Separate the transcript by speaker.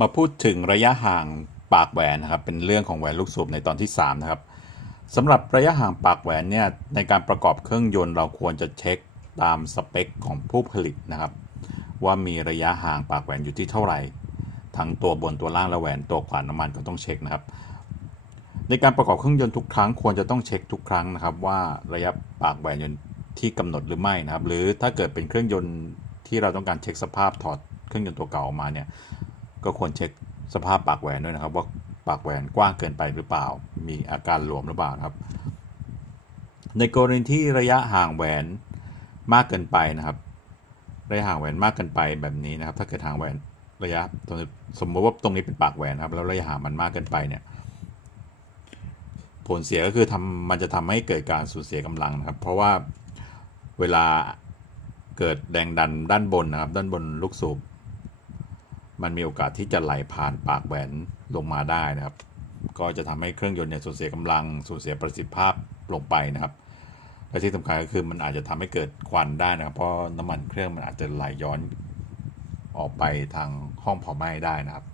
Speaker 1: มาพูดถึงระยะห่างปากแหวนนะครับเป็นเรื่องของแหวนลูกสูบในตอนที่3นะครับสำหรับระยะห่างปากแหวนเนี่ยในการประกอบเครื่องยนต์เราควรจะเช็คตามสเปคของผู้ผลิตนะครับ ว่ามีระยะห่างปากแหวนอยู่ที่เท่าไหร่ ทั้งตัวบนตัวล่างและแหวนตัวขวานน้ำมันก็ต้องเช็คนะครับ ในการประกอบเครื่องยนต์ทุกครั้งควรจะต้องเช็คทุกครั้งนะครับ ว่าระยะปากแหวนยู่ที่กำหนดหรือไม่นะครับ หรือถ้าเกิดเป็นเครื่องยนต์ที่เราต้องการเช็คสภาพถอดเครื่องยนต์ตัวเก่าออกมาเนี่ย ก็ควรเช็คสภาพปากแหวนด้วยนะครับ ว่าปากแหวนกว้างเกินไปหรือเปล่า มีอาการหลวมหรือเปล่าครับ ในกรณีที่ระยะห่างแหวนมากเกินไปนะครับ ระยะห่างแหวนมากเกินไปแบบนี้นะครับ ถ้าเกิดห่างแหวนระยะตรงสมมติว่าตรงนี้เป็นปากแหวนครับ แล้วระยะห่างมันมากเกินไปเนี่ย ผลเสียก็คือทำมันจะทำให้เกิดการสูญเสียกำลังนะครับ เพราะว่าเวลาเกิดแรงดันด้านบนนะครับ ด้านบนลูกสูบ มันมีโอกาสที่จะไหลผ่านปากแหวนลงมาได้นะครับ ก็จะทำให้เครื่องยนต์เนี่ยสูญเสียกำลังสูญเสียประสิทธิภาพลงไปนะครับ และที่สำคัญก็คือมันอาจจะทำให้เกิดควันได้นะครับ เพราะน้ำมันเครื่องมันอาจจะไหลย้อนออกไปทางห้องเผาไหม้ได้นะครับ